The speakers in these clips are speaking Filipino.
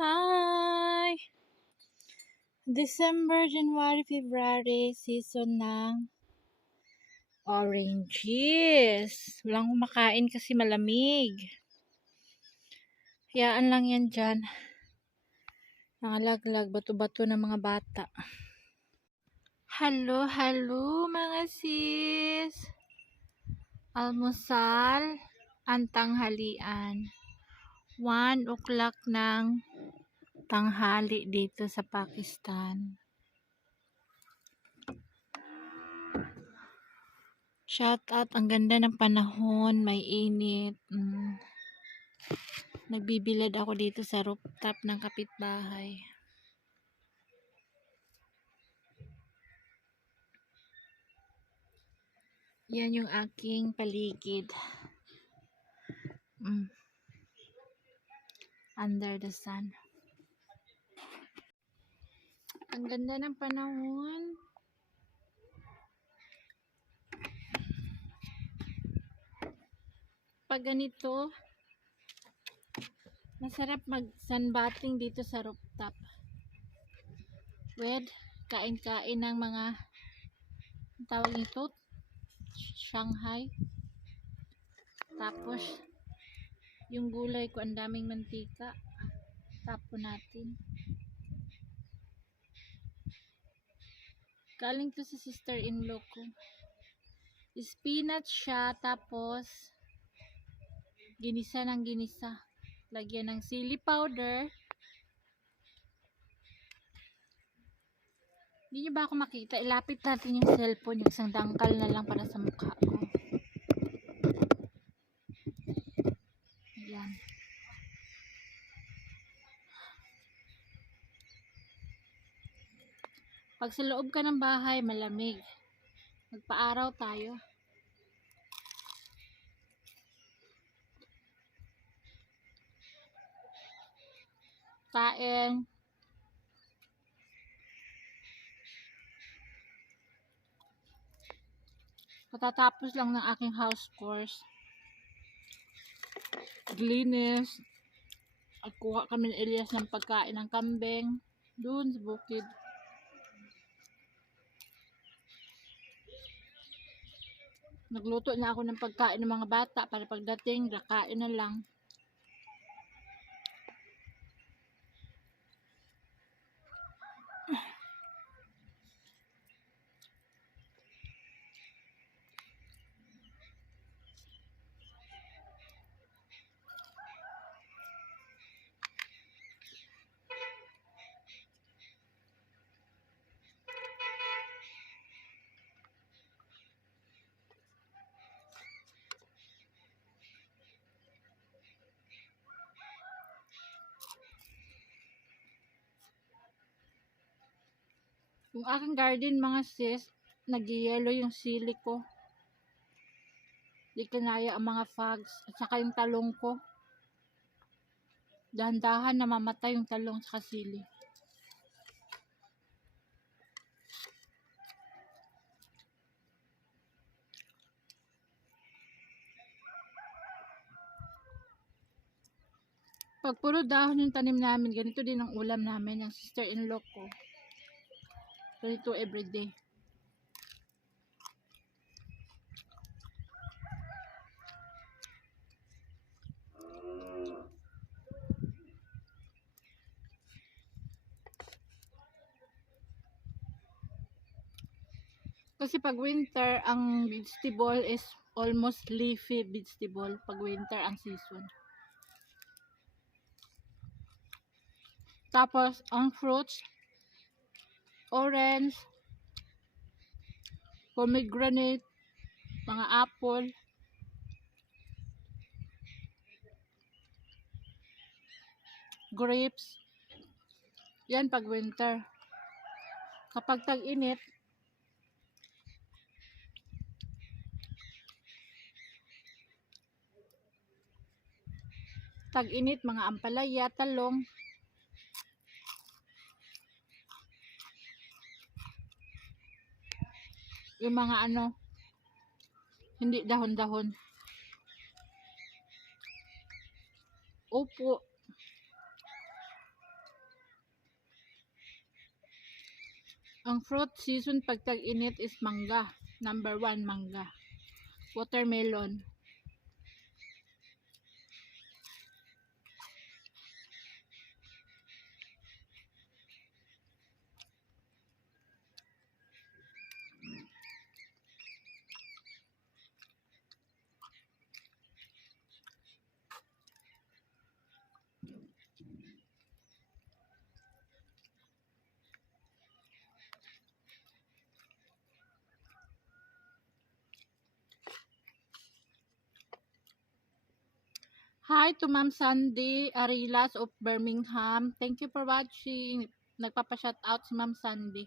Hi! December, January, February, season ng oranges. Walang kumakain kasi malamig. Hayaan lang yan dyan. Nangalaglag, bato-bato ng mga bata. Hello, mga sis! Almusal, ang tanghalian. 1 o'clock ng tanghali dito sa Pakistan. Shout out, ang ganda ng panahon, may init. Nagbibilad ako dito sa rooftop ng kapitbahay. Yan yung aking paligid. Under the sun. Ang ganda ng panahon. Pag ganito, masarap mag-sunbathing dito sa rooftop. With kain-kain ng mga tawag nito, Shanghai. Tapos yung gulay ko, ang daming mantika. Tapon natin. Galing to sa sister-in-law ko. Spinach siya, tapos ginisa ng ginisa. Lagyan ng chili powder. Hindi nyo ba ako makita? Ilapit natin yung cellphone, yung isang dangkal na lang para sa mukha ko. Ayan. Pag sa loob ka ng bahay, malamig. Magpa-araw tayo. Kain. Katatapos lang ng aking house course. Glinis. At kuha kami ni Elias ng pagkain ng kambing. Doon sa bukid. Nagluto na ako ng pagkain ng mga bata para pagdating, kain na lang. Yung aking garden, mga sis, nag-yellow yung sili ko. Di kinaya ang mga fogs. At saka yung talong ko. Dahan-dahan namamatay yung talong sa sili. Pag puro dahon yung tanim namin, ganito din ang ulam namin, yung sister-in-law ko. Ganito everyday. Kasi pag winter, ang vegetable is almost leafy vegetable. Pag winter ang season. Tapos, ang fruits, orange, pomegranate, mga apple, grapes. Yan pag winter. Kapag tag-init, mga ampalaya, talong. Yung mga hindi dahon-dahon. Upo. Ang fruit season pag tag-init is mangga. Number 1, mangga. Watermelon. Hi to Ma'am Sandy Arilas of Birmingham. Thank you for watching. Nagpapa-shout out si Ma'am Sandy.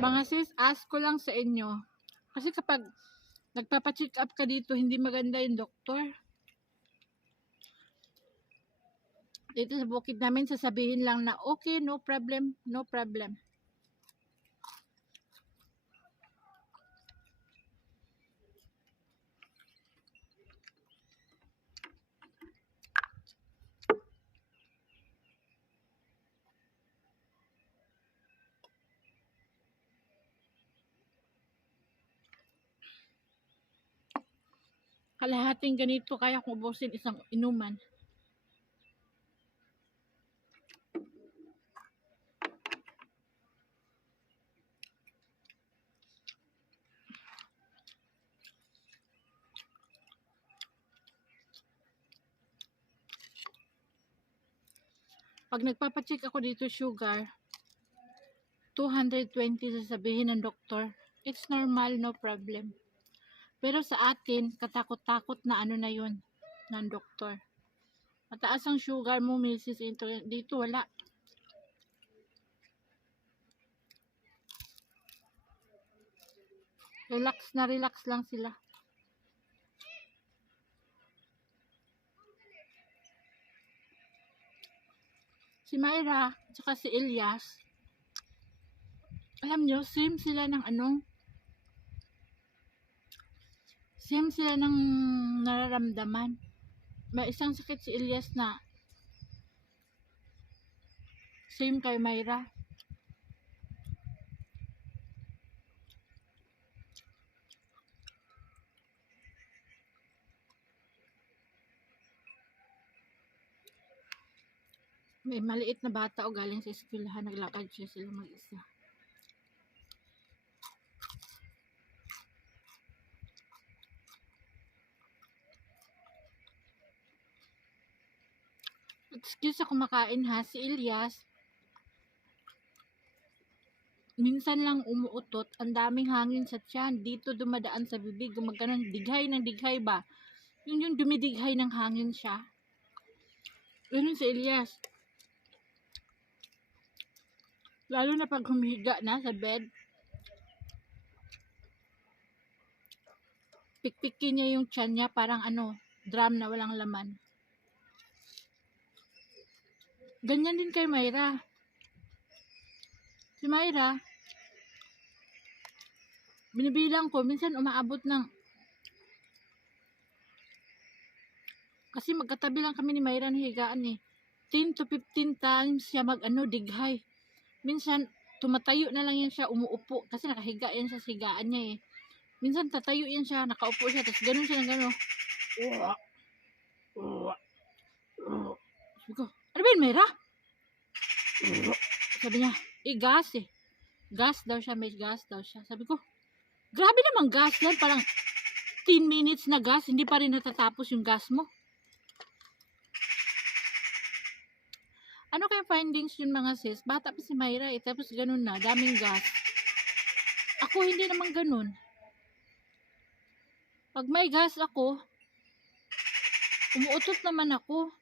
Mga sis, ask ko lang sa inyo. Kasi kapag nagpapa-check up ka dito, hindi maganda yung doktor. Dito sa bukid namin, sasabihin lang na okay, no problem, no problem. Kalahating ganito kaya kong ubusin isang inuman. Pag nagpapacheck ako dito sugar, 220 sasabihin ng doktor. It's normal, no problem. Pero sa atin, katakot-takot na ano na yun ng doktor. Mataas ang sugar mo, misis. Dito wala. Relax na relax lang sila. Si Myra, tsaka si Elias, alam nyo, same sila ng same sila ng nararamdaman. May isang sakit si Elias na same kay Myra. May maliit na bata o galing sa eskwelahan, naglakad siya sila mag-isa. Excuse ako kumakain ha, si Elias, minsan lang umuutot, ang daming hangin sa tiyan, dito dumadaan sa bibig, gumaganon, dighay ng dighay ba? Yun yung dumidighay ng hangin siya. Ganun si Elias. Lalo na pag humiga na sa bed, pikpikin niya yung tiyan niya, parang drum na walang laman. Ganyan din kay Myra. Si Myra, binibilang ko, minsan umaabot ng, kasi magkatabi lang kami ni Myra ng higaan 10 to 15 times siya dighay. Minsan, tumatayo na lang yan siya, umuupo, kasi nakahiga yan sa higaan niya Minsan, tatayo yan siya, nakaupo siya, tapos ganun siya ng gano'n. Sabi ko, ano ba yun, Myra? Sabi niya, gas Gas daw siya, may gas daw siya. Sabi ko, grabe naman gas yan, parang 10 minutes na gas, hindi pa rin natatapos yung gas mo. Ano kaya findings yun mga sis? Bata pa si Myra tapos ganun na, daming gas. Ako hindi naman ganun. Pag may gas ako, umuutot naman ako.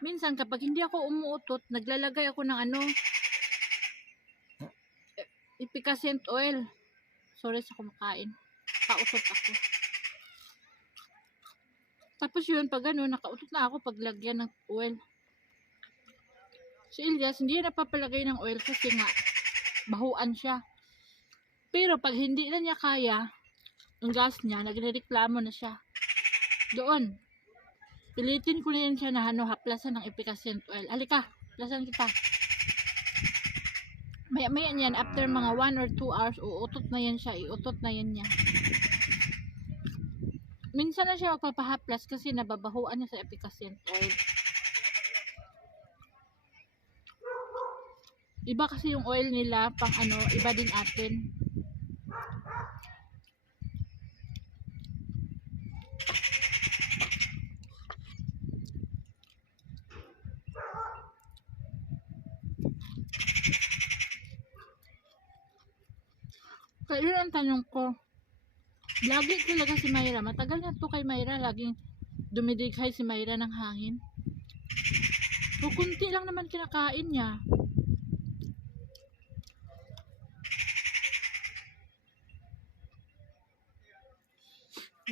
Minsan kapag hindi ako umuutot, naglalagay ako ng efficient oil. Sorry sa kumakain. Pautot ako. Tapos yun, pag nakautot na ako, paglagyan ng oil. Si Elias, hindi napapalagay ng oil kasi nga, bahuan siya. Pero pag hindi na niya kaya, ang gas niya, nagrereklamo na siya. Doon, pilitin ko na yan siya na haplasan ng efficacent oil. Halika, haplasan kita. Maya niyan, after mga 1 or 2 hours, uutot na yan siya, iutot na yan niya. Minsan na siya magpapahaplas kasi nababahuan niya sa efficacent oil. Iba kasi yung oil nila, pang ano, iba din atin. Kaya yun ang tanong ko. Lagi talaga si Myra. Matagal na to kay Myra. Laging dumidighay si Myra ng hangin. So, kunti lang naman kinakain niya.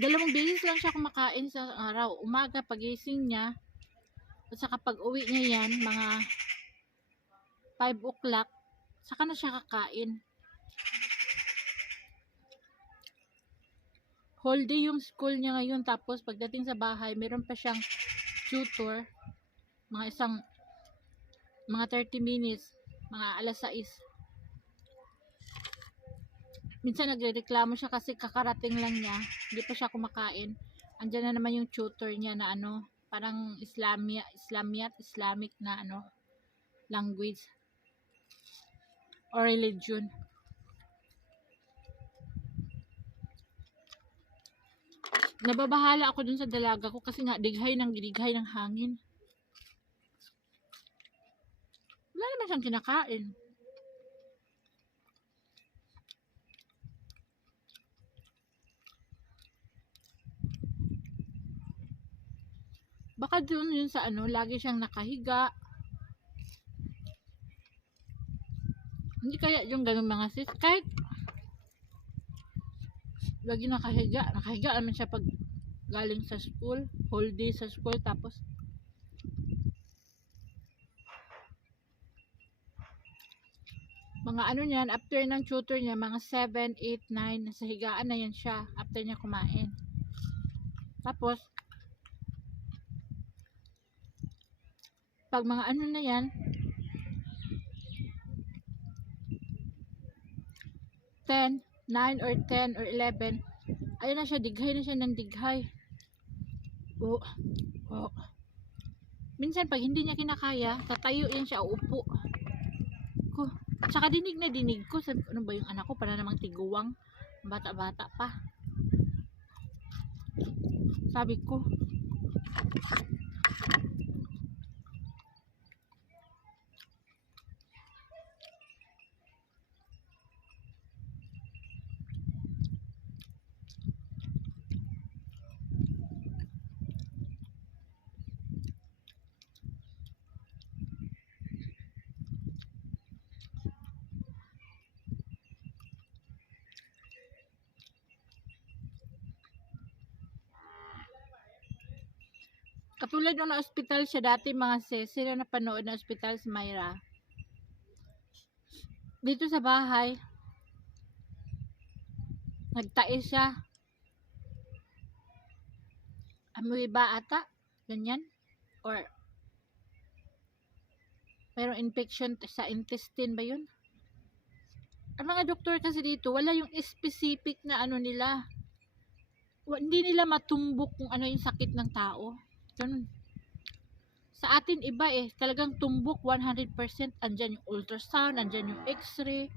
Dalawang beses lang siya kumakain sa araw. Umaga pagising niya. At saka pag uwi niya yan, mga 5 o'clock, saka na siya kakain. Whole day yung school niya ngayon. Tapos pagdating sa bahay, meron pa siyang tutor. Mga 30 minutes. Mga alas 6. Minsan nagrereklamo siya kasi kakarating lang niya. Hindi pa siya kumakain. Andyan na naman yung tutor niya na ano, parang Islamic na ano, language or religion. Nababahala ako dun sa dalaga ko kasi nga dighay ng hangin. Wala naman siyang kinakain. Baka doon yun sa ano, lagi siyang nakahiga. Hindi kaya yung ganun mga sis. Kahit lagi nakahiga naman siya pag galing sa school. Whole day sa school. Tapos mga ano niyan, after ng tutor niya, mga 7, 8, 9, nasa higaan na yan siya after niya kumain. Tapos pag mga ano na yan, 10, 9 or 10 or 11, ayun na siya, dighay na siya ng dighay. Oh. Minsan pag hindi niya kinakaya, tatayo yan siya, uupo. Tsaka dinig ko, sabi ko, ano ba yung anak ko, para namang tiguwang, bata-bata pa. Sabi ko, katulad nung na-hospital siya dati mga sis, sila napanood na hospital si Myra. Dito sa bahay, nagtais siya. Amoy ba ata? Ganyan? Or mayroong infection sa intestine ba yun? Ang mga doktor kasi dito, wala yung specific na ano nila. Hindi nila matumbok kung ano yung sakit ng tao. Ganun. Sa atin iba eh, talagang tumbok 100%. Andyan yung ultrasound, andyan yung x-ray.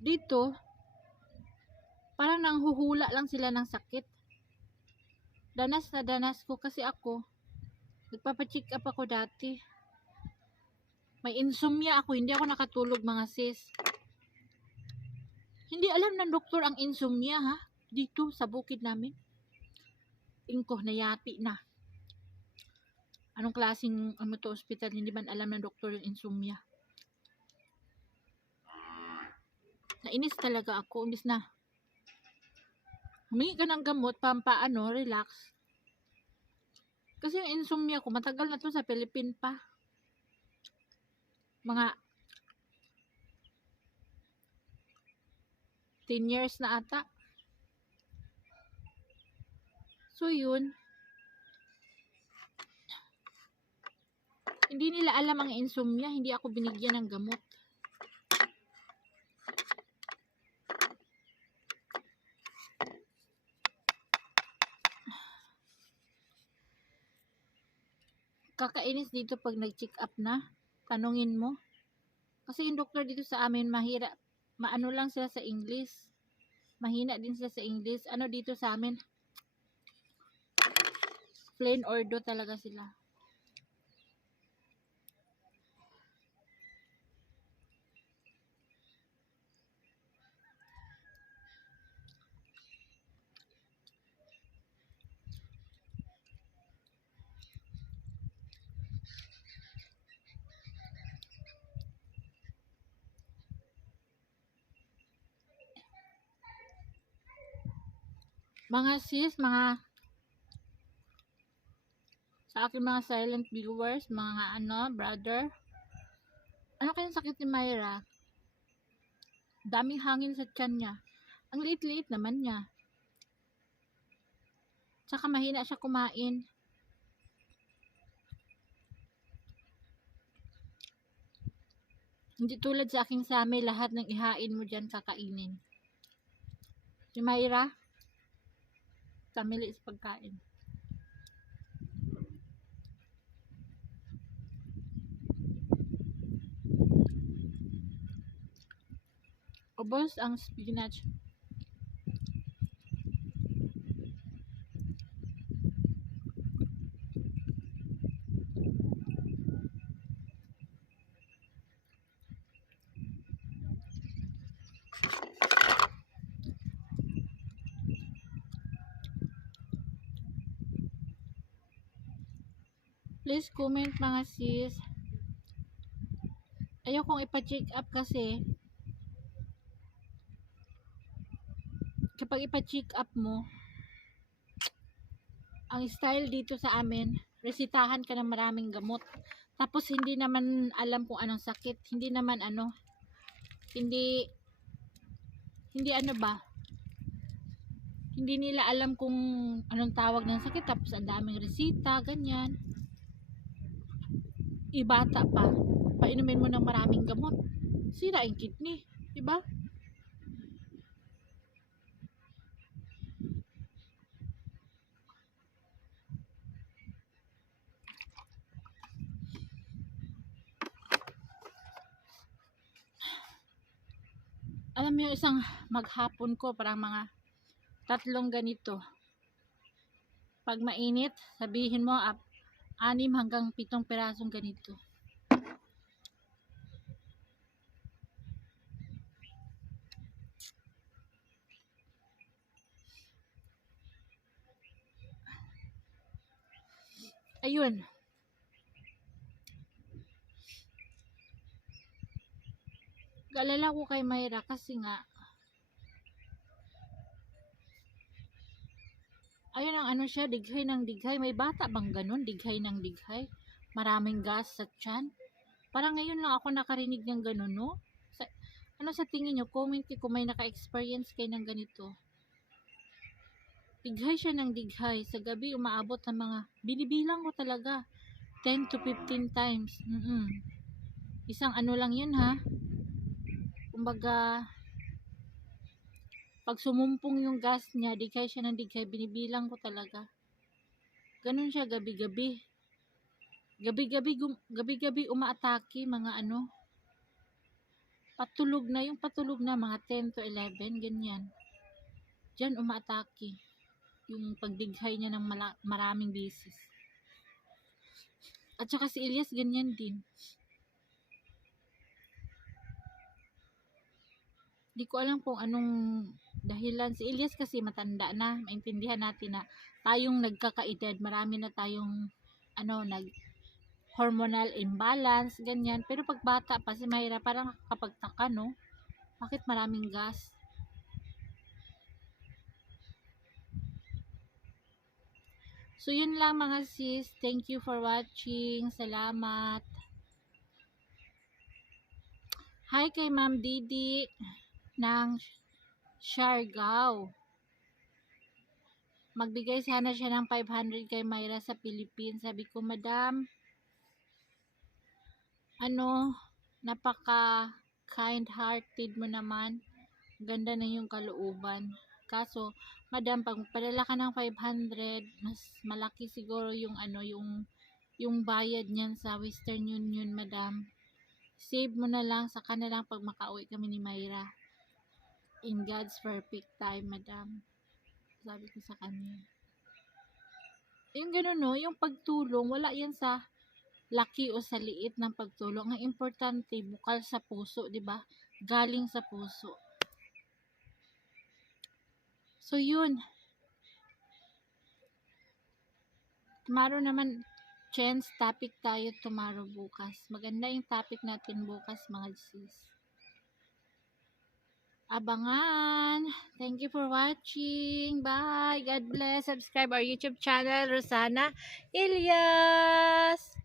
Dito, parang nanghuhula lang sila ng sakit. Danas na danas ko kasi ako, nagpapacheck up ako dati. May insomnia ako, hindi ako nakatulog mga sis. Hindi alam ng doktor ang insomnia ha, dito sa bukid namin. Ingko, nayati na. Anong klaseng ano to, hospital, hindi man alam ng doktor yung insomnia. Nainis talaga ako, imbis na humingi ka ng gamot, pampaano, relax. Kasi yung insomnia ko, matagal na to sa Philippines pa. Mga 10 years na ata. So yun, hindi nila alam ang insomnia, hindi ako binigyan ng gamot. Kakainis dito pag nag-check up na, tanungin mo. Kasi yung doktor dito sa amin, maano lang sila sa English. Mahina din sila sa English. Ano dito sa amin? Plain ordo talaga sila. Mga sis, sa akin mga silent viewers, mga brother, ano kayang sakit ni Myra? Daming hangin sa tiyan niya. Ang liit-liit naman niya. Tsaka mahina siya kumain. Hindi tulad sa aking sami, lahat ng ihain mo dyan kakainin. Si Myra, tamili sa pagkain. Ubos ang spinach. Please comment mga sis. Ayaw kong ipa-check up kasi kapag ipa-check up mo, ang style dito sa amin, resitahan ka ng maraming gamot. Tapos hindi naman alam kung anong sakit. Hindi naman hindi ano ba? Hindi nila alam kung anong tawag ng sakit. Tapos ang daming resita, ganyan. Ibata pa. Painumin mo ng maraming gamot. Sira ang kidney. Diba? Alam mo yung isang maghapon ko, parang mga 3 ganito. Pag mainit, sabihin mo 6 hanggang 7 pirasong ganito. Ayun. Galala ko kay Myra kasi nga ayun ang ano siya, dighay ng dighay. May bata bang ganun? Dighay ng dighay. Maraming gas sa tiyan. Parang ngayon lang ako nakarinig ng ganun, no? Sa tingin nyo? Comment kung may naka-experience kayo ng ganito. Dighay siya ng dighay. Sa gabi, umaabot ng mga, binibilang ko talaga, 10 to 15 times. Isang ano lang yun, ha? Kumbaga, pag sumumpong yung gas niya, dighay siya ng dighay, binibilang ko talaga. Ganun siya gabi-gabi. Gabi-gabi umaatake, mga patulog na mga 10 to 11, ganyan. Diyan umaatake. Yung pagdighay niya ng maraming beses. At saka si Elias ganyan din. Di ko alam kung anong dahilan. Si Elias kasi matanda na. Maintindihan natin na tayong nagkakaedad, marami na tayong hormonal imbalance, ganyan. Pero pag bata pa si Myra, parang kapagtaka, no? Bakit maraming gas? So, yun lang mga sis. Thank you for watching. Salamat. Hi kay Ma'am Didi ng Siargao. Magbigay sana siya ng 500 kay Myra sa Philippines. Sabi ko, Madam, napaka kind-hearted mo naman. Ganda na yung kalooban. Kaso, Madam, pag padala ka ng 500, mas malaki siguro yung yung bayad niyan sa Western Union, Madam. Save mo na lang, saka na lang pag makauwi kami ni Myra. In God's perfect time, Madam. Sabi ko sa kanya. Yung gano'n, no, yung pagtulong, wala yan sa laki o sa liit ng pagtulong. Ang importante, bukal sa puso, di ba? Galing sa puso. So, yun. Tomorrow naman, chance topic tayo tomorrow bukas. Maganda yung topic natin bukas, mga sis. Abangan. Thank you for watching. Bye. God bless. Subscribe our YouTube channel, Rosana Ilyas.